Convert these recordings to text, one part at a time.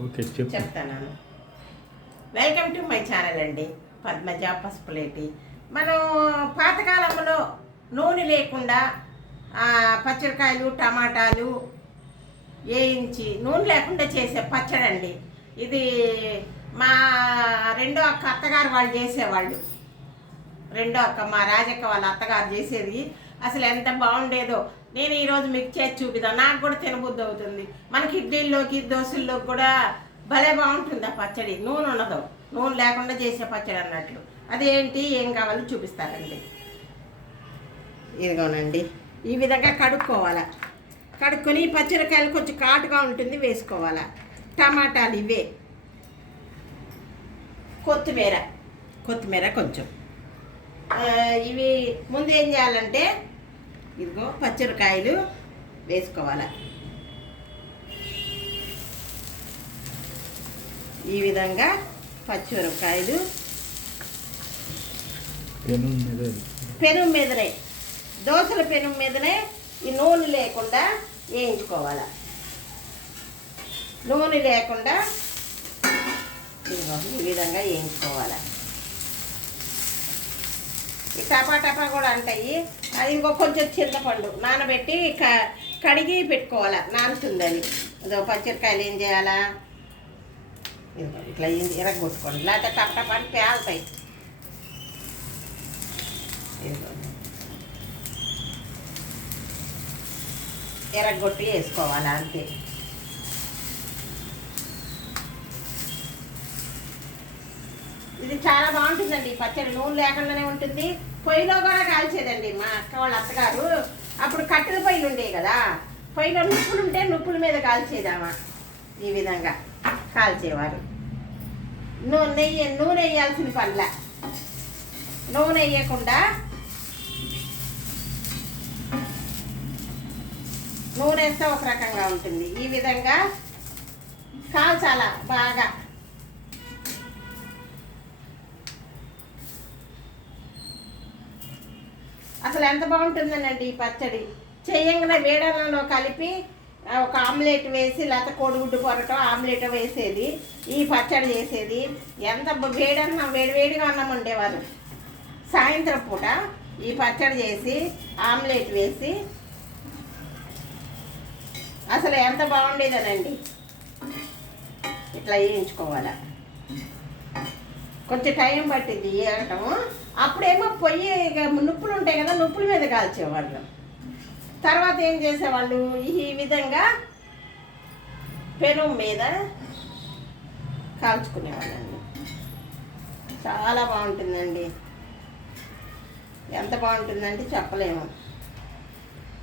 Okay చెప్తాను. Welcome to my channel అండి. పద్మజ పసుపులేటి. మనం పాతకాలంలో నూనె లేకుండా పచ్చడికాయలు టమాటాలు వేయించి నూనె లేకుండా చేసే పచ్చడి అండి ఇది మా రెండో అక్క అత్తగారు వాళ్ళు చేసేవాళ్ళు. రెండో అక్క మా రాజక్క వాళ్ళ అత్తగారు చేసేది. అసలు ఎంత బాగుండేదో నేను ఈరోజు మీకు చేసి చూపిద్దాం. నాకు కూడా తినబుద్ధి అవుతుంది. మనకి ఇడ్లీల్లోకి దోశల్లోకి కూడా భలే బాగుంటుంది ఆ పచ్చడి. నూనె ఉండదు. నూనె లేకుండా చేసే పచ్చడి అన్నట్లు అదేంటి? ఏం కావాలో చూపిస్తారండి ఇదిగోనండి. ఈ విధంగా కడుక్కోవాలా. కడుక్కొని ఈ పచ్చడికాయలు కొంచెం కాటుగా ఉంటుంది వేసుకోవాలా. టమాటాలు ఇవే. కొత్తిమీర. కొత్తిమీర కొంచెం. ఇవి ముందు ఏం చేయాలంటే ఇదిగో పచ్చడికాయలు వేసుకోవాలి. ఈ విధంగా పచ్చిమిరపకాయలు పెను మీదనే దోశల పెనుగు మీదనే ఈ నూనె లేకుండా వేయించుకోవాలి. నూనె లేకుండా ఈ విధంగా వేయించుకోవాలి. టపా టపా కూడా అంటాయి. అది ఇంకో కొంచెం చింతపండు నానబెట్టి క కడిగి పెట్టుకోవాలి. నానుతుంది అది అదో పచ్చిరకాయలు ఏం చేయాలా? ఇట్లా ఇరగొట్టుకోండి లేకపోతే టప్ టప్ అని పేలుతాయి. ఎరగొట్టి వేసుకోవాలా అంతే. ఇది చాలా బాగుంటుందండి. ఈ పచ్చడి నూనె లేకుండానే ఉంటుంది. పొయ్యిలో కూడా కాల్చేదండి మా అక్క వాళ్ళ అత్తగారు. అప్పుడు కట్టెల పొయ్యిలు ఉండేవి కదా పొయ్యిలో నుప్పులు ఉంటే నుప్పుల మీద కాల్చేదామా. ఈ విధంగా కాల్చేవారు. నూనె నెయ్యి నూనె వేయాల్సిన పనుల. నూనె వేయకుండా నూనె వేస్తే ఒక రకంగా ఉంటుంది. ఈ విధంగా కాల్చాల బాగా అసలు ఎంత బాగుంటుందనండి ఈ పచ్చడి. చేయంగానే వేడలలో కలిపి ఒక ఆమ్లెట్ వేసి లేకపోతే కోడిగుడ్డు పొరటం ఆమ్లెట్ వేసేది ఈ పచ్చడి చేసేది. ఎంత బ- వేడి వేడివేడిగా అన్నం ఉండేవారు సాయంత్రం పూట ఈ పచ్చడి చేసి ఆమ్లెట్ వేసి అసలు ఎంత బాగుండేదనండి. ఇట్లా వేయించుకోవాలా. కొంచెం టైం పట్టింది వేయటం అప్పుడేమో పొయ్యి ఇక నుప్పుల మీద కాల్చేవాళ్ళు. తర్వాత ఏం చేసేవాళ్ళు? ఈ విధంగా పెను మీద కాల్చుకునేవాళ్ళండి. చాలా బాగుంటుందండి. ఎంత బాగుంటుందంటే చెప్పలేము.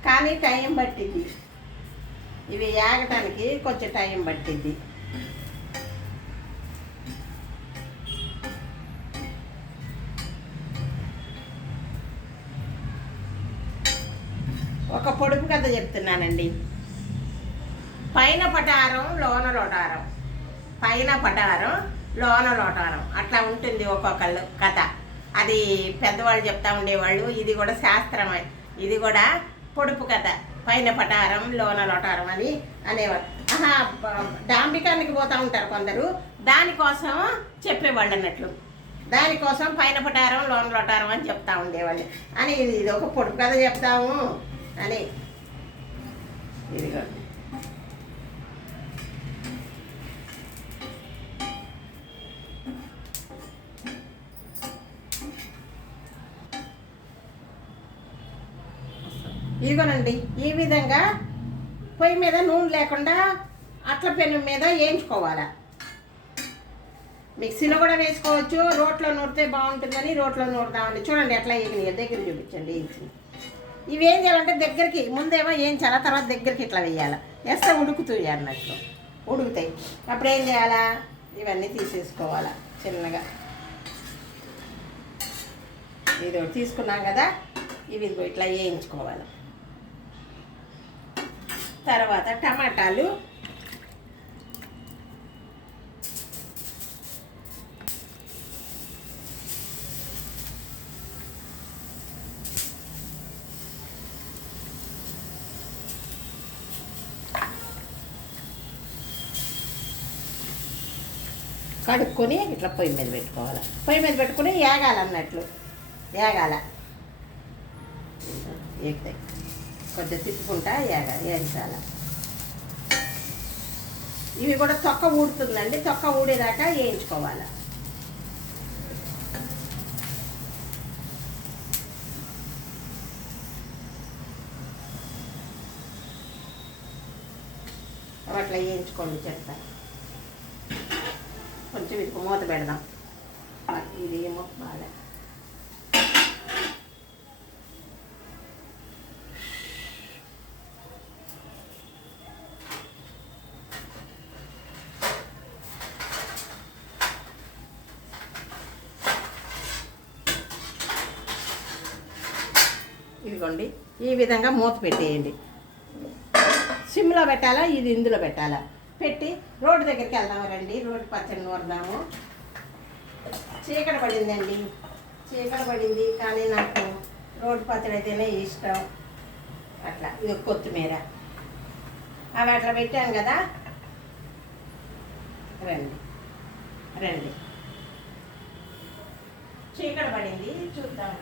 కానీ టైం పట్టింది ఇవి ఏగటానికి కొంచెం టైం పట్టింది ఒక పొడుపు కథ చెప్తున్నానండి. పైన పటారం లోన లోటారం. పైన పటారం లోన లోటారం. అట్లా ఉంటుంది ఒక్కొక్కళ్ళు కథ. అది పెద్దవాళ్ళు చెప్తా ఉండేవాళ్ళు. ఇది కూడా శాస్త్రమే. ఇది కూడా పొడుపు కథ. పైన పటారం లోన లోటారం అని అనేవారు ఆహా డాంబికానికి పోతూ ఉంటారు కొందరు. దానికోసం చెప్పేవాళ్ళు అన్నట్లు. దానికోసం పైన పటారం లోన లోటారం అని చెప్తా ఉండేవాళ్ళు. అని ఇది ఇది ఒక పొడుపు కథ చెప్తాము. అని ఇదిగో. ఇదిగోనండి ఈ విధంగా పొయ్యి మీద నూనె లేకుండా అట్ల పెను మీద వేయించుకోవాలి. మిక్సీలో కూడా వేసుకోవచ్చు రోట్లో నూరితే బాగుంటుందని రోట్లో నూరుదామండి. చూడండి ఎట్లా వేగినాయి దగ్గర చూపించండి ఇవి ఏం చేయాలంటే దగ్గరికి ముందేమో ఏం చేయాలి తర్వాత దగ్గరికి ఇట్లా వేయాలి. వేస్తే ఉడుకుతాయి అన్నట్లు. ఉడుకుతాయి. అప్పుడు ఏం చేయాలా? ఇవన్నీ తీసేసుకోవాలా చిన్నగా. ఇది ఒకటి తీసుకున్నాం కదా ఇవి ఇట్లా వేయించుకోవాలి. తర్వాత టమాటాలు కడుక్కొని ఇట్లా పొయ్యి మీద పెట్టుకోవాలి. పొయ్యి మీద పెట్టుకుని ఏగాలన్నట్లు ఏగాల. ఏగుతాయి. కొద్దిగా తిప్పుకుంటా ఏగ ఏగాల ఇవి కూడా తొక్క ఊడుతుందండి. తొక్క ఊడేదాకా వేయించుకోవాలి. అట్లా వేయించుకోండి చెప్తాను కొంచెం ఇప్పుడు మూత పెడదాం ఇది ఏమో బాగా ఇదిగోండి ఈ విధంగా మూత పెట్టేయండి సిమ్లో పెట్టాలా ఇది ఇందులో పెట్టాలా పెట్టి రోడ్డు దగ్గరికి వెళ్దాము రండి. రోడ్డు పచ్చడి నూరదాము. చీకట పడిందండి. చీకట పడింది కానీ నాకు రోడ్డు పచ్చడి అయితేనే ఇష్టం. అట్లా ఇది కొత్తిమీర. అవి అట్లా పెట్టాను కదా. రండి. రండి. చీకట పడింది. చూద్దాం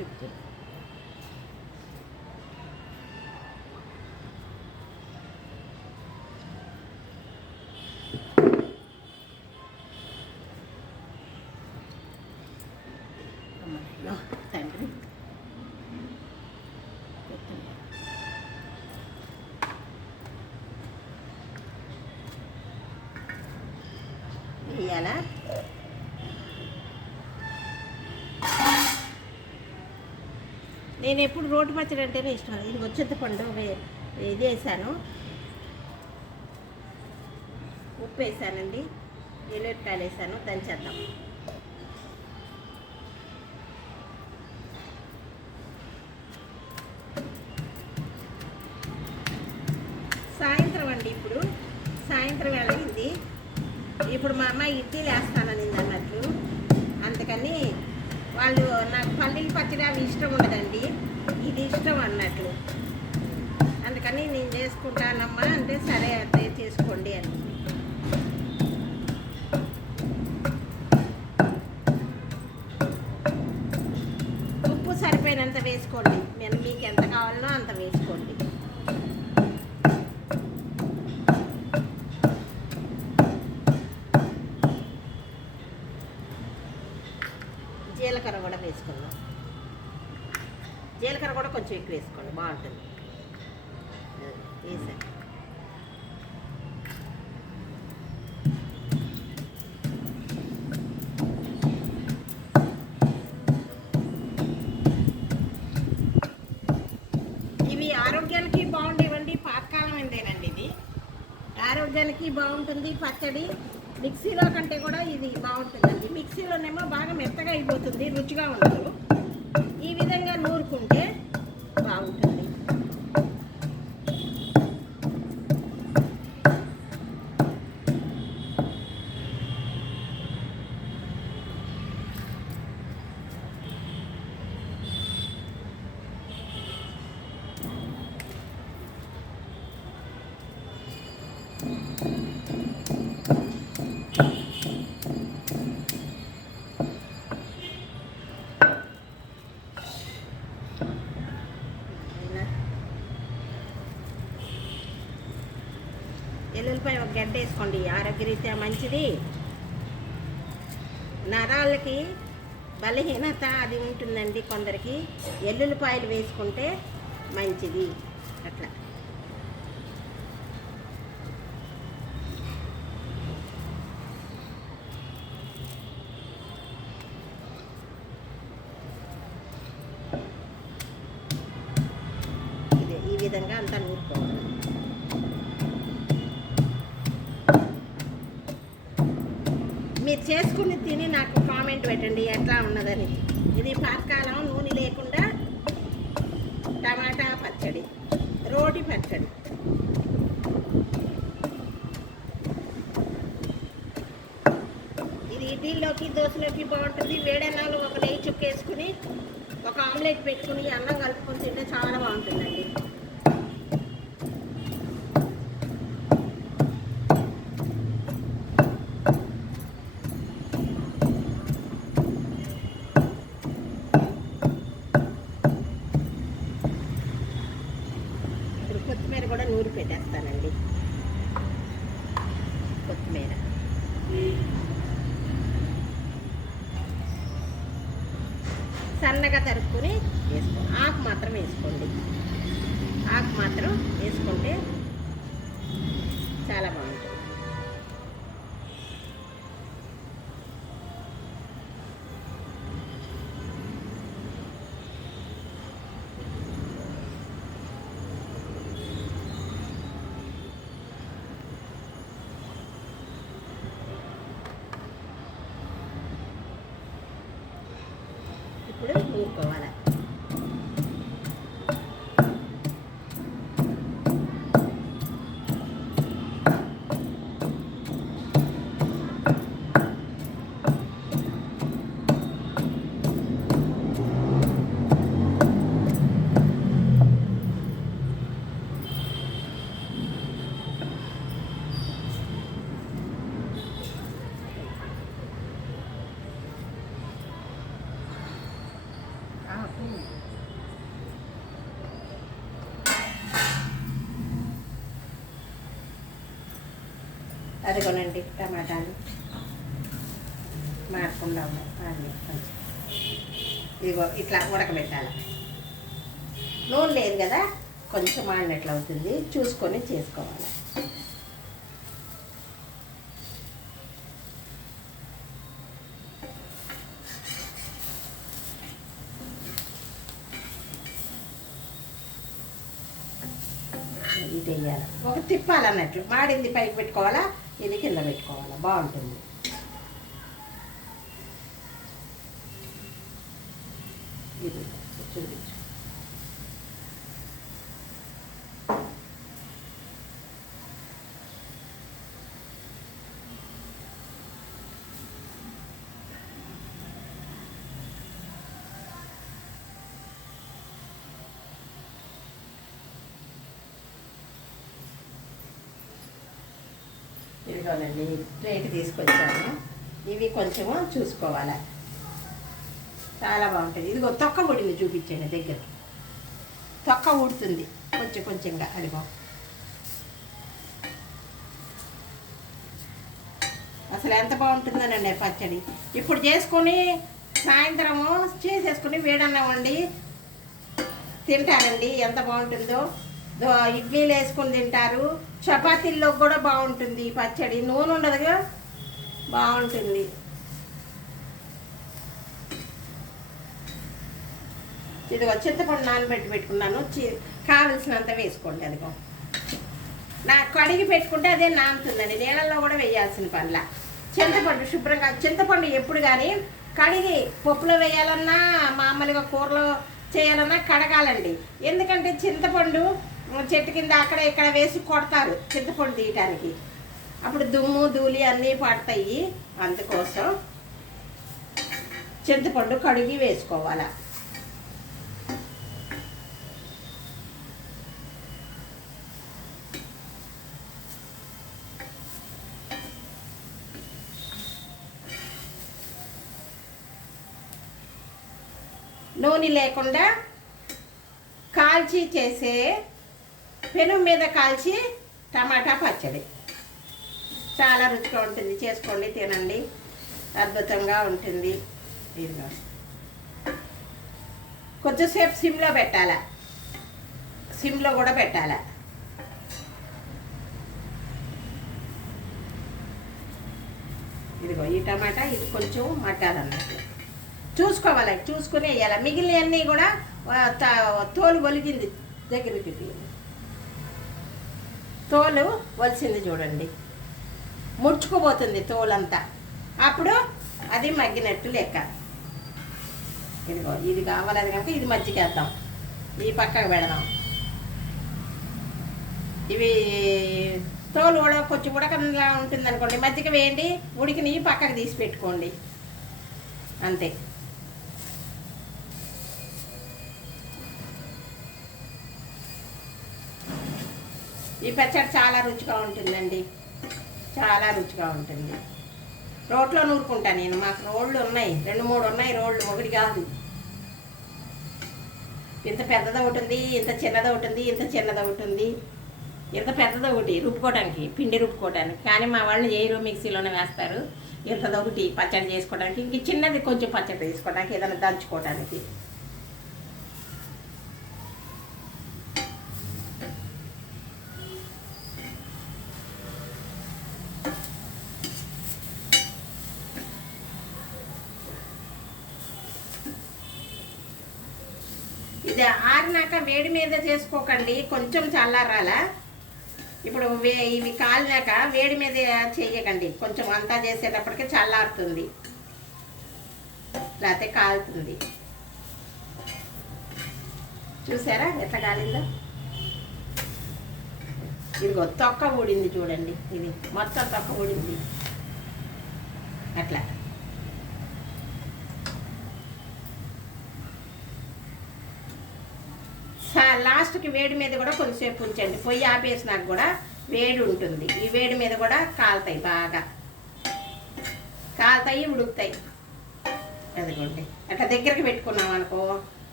రండి చెప్తా నేను ఎప్పుడు రోడ్డు పచ్చడి అంటేనే ఇష్టం ఇది వచ్చేది పండు ఇది వేసాను. ఉప్పు వేసానండి. ఎల్లుడికాయలు వేసాను. దంచేద్దాం సాయంత్రం అండి ఇప్పుడు. సాయంత్రం వెళ్ళింది ఇప్పుడు మా అమ్మాయి ఇడ్లీ వేస్తాను అన్నట్లు అందుకని వాళ్ళు నాకు పల్లీలు పచ్చడి అవి ఇష్టం ఉండదండి. ఇది ఇష్టం అన్నట్లు. అందుకని నేను చేసుకుంటానమ్మా అంటే సరే అదే చేసుకోండి అని. జీలకర్ర కూడా వేసుకుందాం. జీలకర్ర కూడా కొంచెం ఎక్కువ వేసుకోండి బాగుంటుంది. వేసాను ఇవి ఆరోగ్యానికి బాగుండేవండి పాతకాలమైందేనండి ఇది? ఆరోగ్యానికి బాగుంటుంది పచ్చడి. మిక్సీలో కంటే కూడా ఇది బాగుంటుందండి. మిక్సీలోనేమో బాగా మెత్తగా అయిపోతుంది రుచిగా ఉండదు ఈ విధంగా నూరుకుంటే ఒక ఆరోగ్యరీత్యా మంచిది. నరాలకి బలహీనత అది ఉంటుందండి కొందరికి. ఎల్లుల్లిపాయలు వేసుకుంటే మంచిది. అట్లా. చేసుకుని తిని నాకు కామెంట్ పెట్టండి ఎట్లా ఉన్నదని. ఇది పాతకాలం నూనె లేకుండా టమాటా పచ్చడి రోటి పచ్చడి. ఇది ఇడ్లీలోకి దోశలోకి బాగుంటుంది. వేడన్నాలు ఒక నెయ్యి చుక్కేసుకుని ఒక ఆమ్లెట్ పెట్టుకుని అన్నం కలుపుకొని తింటే చాలా బాగుంటుందండి. అదిగోనండి టమాటాలు మాడకుండా ఉన్నాయి కొంచెం. ఇదిగో ఇట్లా ఉడకబెట్టాలి. నూనె లేదు కదా కొంచెం మాడినట్లు అవుతుంది. చూసుకొని చేసుకోవాలి. ఇది వేయాలి. ఒక తిప్పాలన్నట్లు మాడింది పైకి పెట్టుకోవాలా? ఇది కింద బాగుంటుంది ఇది చూపించు ఇదిగోనండి ప్లేట్ తీసుకొచ్చాను. ఇవి కొంచెము చూసుకోవాలి. చాలా బాగుంటుంది. ఇదిగో తొక్క ఉడిని చూపించండి దగ్గర తొక్క ఉడుతుంది కొంచెం కొంచెంగా అదిగో. అసలు ఎంత బాగుంటుందోనండి పచ్చడి. ఇప్పుడు చేసుకొని సాయంత్రము చేసేసుకుని వేడన్నం వండి తింటానండి ఎంత బాగుంటుందో. ఇడ్లీలు వేసుకొని తింటారు. చపాతీల్లో కూడా బాగుంటుంది పచ్చడి. నూనె ఉండదుగా బాగుంటుంది. ఇదిగో చింతపండు నానబెట్టి పెట్టుకున్నాను. చి- కావలసినంత వేసుకోండి అదిగో. నా కడిగి పెట్టుకుంటే అదే నానుతుందండి. నీళ్ళల్లో కూడా వేయాల్సిన పనిలా. చింతపండు శుభ్రంగా చింతపండు ఎప్పుడు కానీ కడిగి పప్పులో వేయాలన్నా మామూలుగా కూరలో చేయాలన్నా కడగాలండి. ఎందుకంటే చింతపండు చెట్టు కింద అక్కడ ఇక్కడ వేసి కొడతారు చింతపండు తీయటానికి. అప్పుడు దుమ్ము ధూళి అన్నీ పడతాయి. అందుకోసం చింతపండు కడిగి వేసుకోవాలా. నూనె లేకుండా కాల్చి చేసే పెను మీద కాల్చి టమాటా పచ్చడి. చాలా రుచిగా ఉంటుంది. చేసుకోండి తినండి. అద్భుతంగా ఉంటుంది. ఇదిగో. కొంచెంసేపు సిమ్లో పెట్టాల? సిమ్లో కూడా పెట్టాల? ఇదిగో ఈ టమాటా ఇది కొంచెం మట్టాలన్నట్టు చూసుకోవాలి చూసుకునే వేయాలి. మిగిలినవన్నీ కూడా తోలు ఒలిగింది దగ్గరికి తీయండి. తోలు వలిసింది చూడండి. ముడుచుకుపోతుంది తోలంతా. అప్పుడు అది మగ్గినట్టు లెక్క. ఇదిగో ఇది కావాలని కనుక ఇది మజ్జిగేద్దాం ఈ పక్కకు పెడదాం. ఇవి తోలు కూడా కొంచెం ఉడకంగా ఉంటుంది అనుకోండి మజ్జిగ వేయండి ఉడికిని పక్కకు తీసి పెట్టుకోండి. అంతే. ఈ పచ్చడి చాలా రుచిగా ఉంటుందండి. చాలా రుచిగా ఉంటుంది. రోడ్లో నూరుకుంటా నేను. మాకు రోళ్ళు ఉన్నాయి. రెండు మూడు ఉన్నాయి. రోళ్ళు ఒకటి కాదు. ఇంత పెద్దది ఒకటి ఉంది ఇంత చిన్నది ఒకటి ఉంది ఇంత చిన్నది ఒకటి ఉంది. ఇంత పెద్దది ఒకటి రుబ్బుకోవడానికి పిండి రుబ్బుకోవడానికి కానీ మా వాళ్ళు చేయరు మిక్సీలోనే వేస్తారు. ఇంతది ఒకటి పచ్చడి చేసుకోవడానికి ఇంక చిన్నది కొంచెం పచ్చడి తీసుకోవడానికి ఏదైనా దంచుకోవడానికి ఇది ఆరినాక వేడి మీద చేసుకోకండి. కొంచెం చల్లారాల? ఇప్పుడు వే ఇవి కాలినాక వేడి మీద చేయకండి. కొంచెం అంతా చేసేటప్పటికి చల్లారుతుంది. లేకపోతే కాలుతుంది. చూసారా ఎట్లా కాలిందో? ఇదిగో తొక్క ఊడింది చూడండి. ఇది మొత్తం తొక్క ఊడింది. అట్లా. లాస్ట్కి వేడి మీద కూడా కొంచెంసేపు ఉంచండి. పొయ్యి ఆపేసినాక కూడా వేడి ఉంటుంది. ఈ వేడి మీద కూడా కాలుతాయి బాగా. కాలుతాయి ఉడుకుతాయి. అదిగోండి. అట్లా దగ్గరికి పెట్టుకున్నాం అనుకో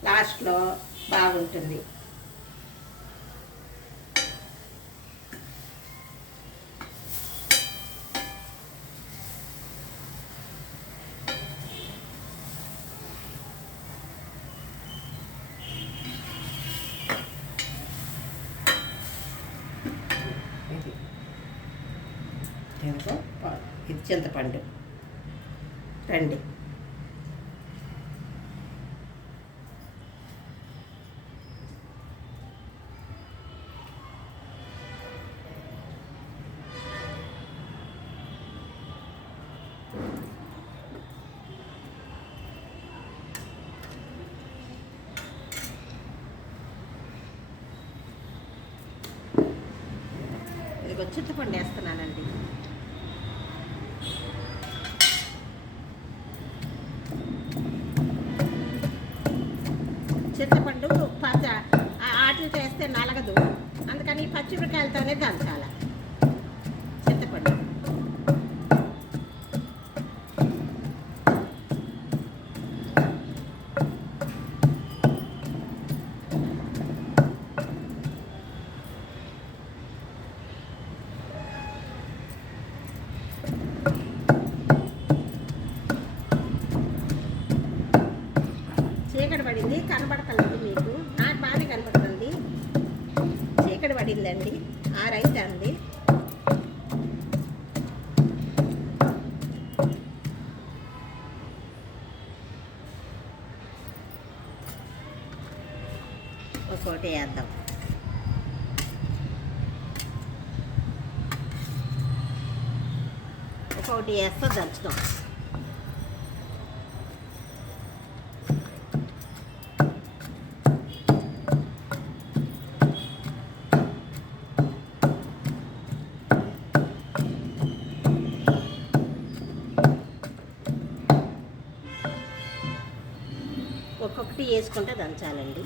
లాస్ట్లో బాగుంటుంది. ఇదిగో పా- ఇది చింతపండు రండి చింతపండు పచ్చ. ఆటలు చేస్తే నలగదు. అందుకని పచ్చిమిరకాయలతోనే దంచాలి. ఒక్కోటి వేద్దాం. ఒక్కొక్కటి వేస్తే దంచుతాం. ఒక్కొక్కటి వేసుకుంటే దంచాలండి.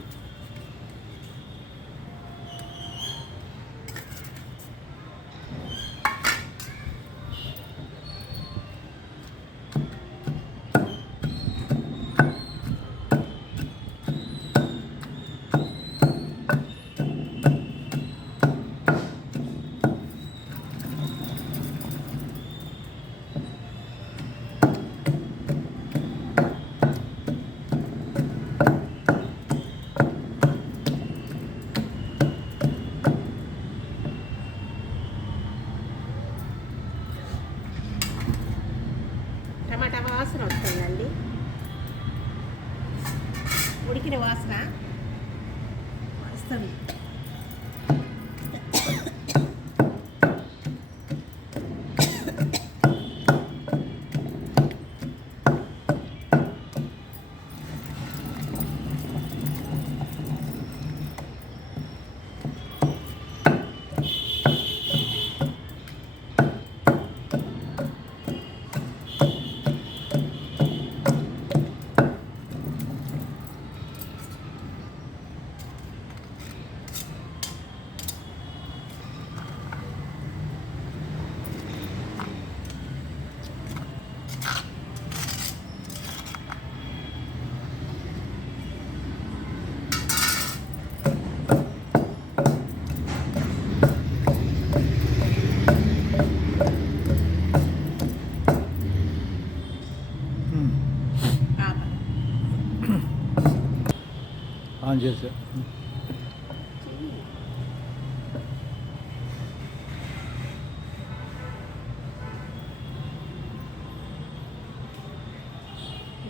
ఆన్ చేసా.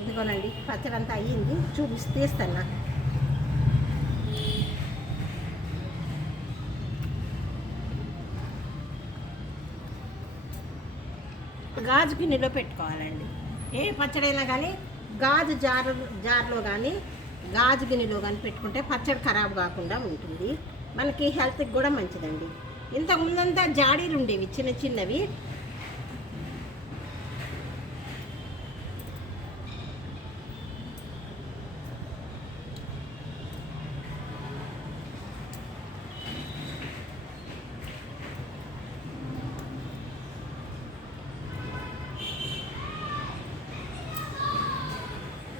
ఇదిగోనండి పచ్చడి అంతా అయ్యింది. చూపిస్తే తీస్తాను గాజు గిన్నెలో పెట్టుకోవాలండి. ఏ పచ్చడైనా కానీ గాజు జారు జార్లో కానీ గాజు గిన్నెలో కానీ పెట్టుకుంటే పచ్చడి ఖరాబ్ కాకుండా ఉంటుంది. మనకి హెల్త్కి కూడా మంచిదండి. ఇంతకు ముందంతా జాడీలు ఉండేవి చిన్న చిన్నవి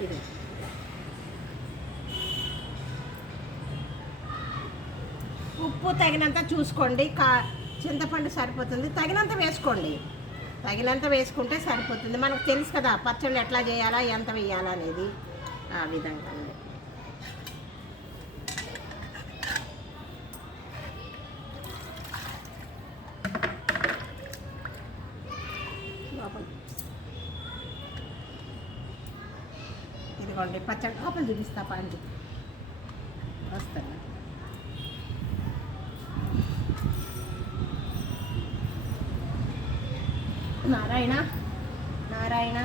ఇది ఉప్పు తగినంత చూసుకోండి. కా చింతపండు సరిపోతుంది. తగినంత వేసుకోండి. తగినంత వేసుకుంటే సరిపోతుంది. మనకు తెలుసు కదా పచ్చళ్ళు ఎట్లా చేయాలా ఎంత వేయాలా అనేది ఆ విధంగా ఇదిగోండి పచ్చడి. లోపల చూపిస్తా పండి వస్తాను నారాయణ? నారాయణ?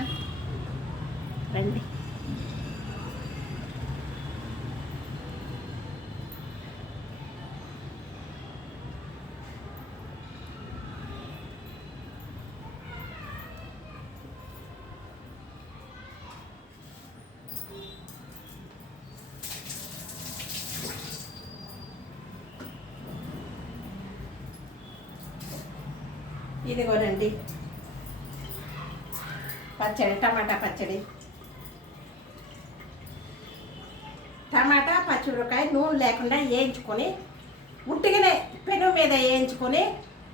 రండి. ఇదిగోనండి. పచ్చడి టమాటా పచ్చడి. టమాటా పచ్చిమిరపకాయ నూనె లేకుండా వేయించుకొని ఉట్టిగానే పెను మీద వేయించుకొని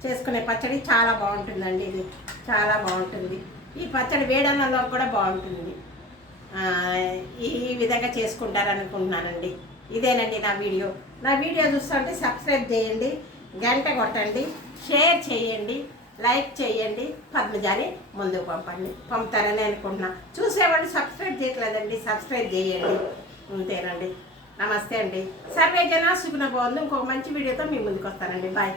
చేసుకునే పచ్చడి చాలా బాగుంటుందండి ఇది. చాలా బాగుంటుంది. ఈ పచ్చడి వేడన్నంలో కూడా బాగుంటుంది. ఈ విధంగా చేసుకుంటారనుకుంటున్నానండి. ఇదేనండి నా వీడియో. నా వీడియో చూస్తుంటే సబ్స్క్రైబ్ చేయండి గంట కొట్టండి షేర్ చేయండి. లైక్ చేయండి. పద్మజాని ముందుకు పంపండి. పంపుతారని అనుకుంటున్నా. చూసేవాళ్ళు సబ్స్క్రైబ్ చేయట్లేదండి. సబ్స్క్రైబ్ చేయండి. అంతేనండి. నమస్తే అండి. సర్వే జన సుగుణ బాగుంది ఇంకొక మంచి వీడియోతో మీ ముందుకు వస్తానండి. బాయ్.